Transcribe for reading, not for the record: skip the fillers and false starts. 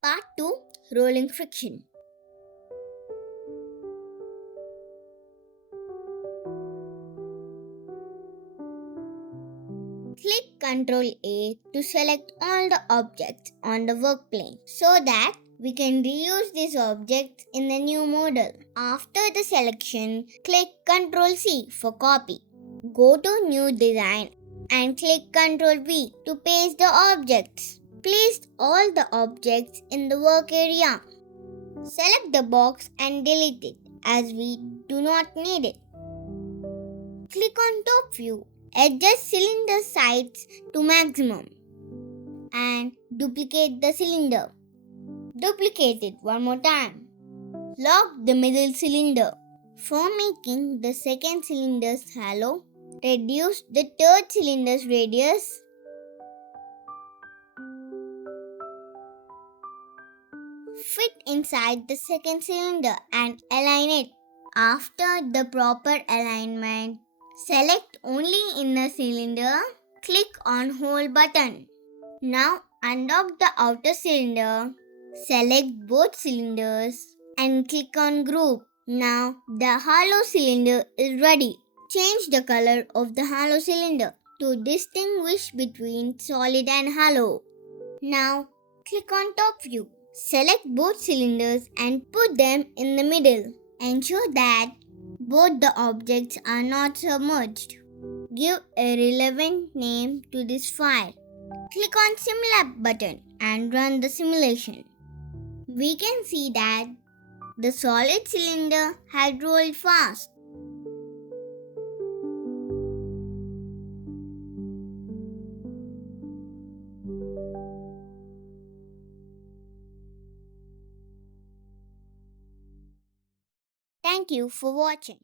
Part 2, Rolling Friction. Click Ctrl A to select all the objects on the work plane so that we can reuse these objects in the new model. After the selection, click Ctrl C for copy. Go to New Design and click Ctrl V to paste the objects. Place all the objects in the work area. Select the box and delete it as we do not need it. Click on Top View. Adjust cylinder size to maximum and duplicate the cylinder. Duplicate it one more time. Lock the middle cylinder. For making the second cylinder's halo, reduce the third cylinder's radius. Fit inside the second cylinder and align it. After the proper alignment, select only inner cylinder. Click on Hole button. Now undock the outer cylinder. Select both cylinders and click on Group. Now the hollow cylinder is ready. Change the color of the hollow cylinder to distinguish between solid and hollow. Now click on Top View. Select both cylinders and put them in the middle. Ensure that both the objects are not submerged. Give a relevant name to this file. Click on Simulate button and run the simulation. We can see that the solid cylinder had rolled fast. Thank you for watching.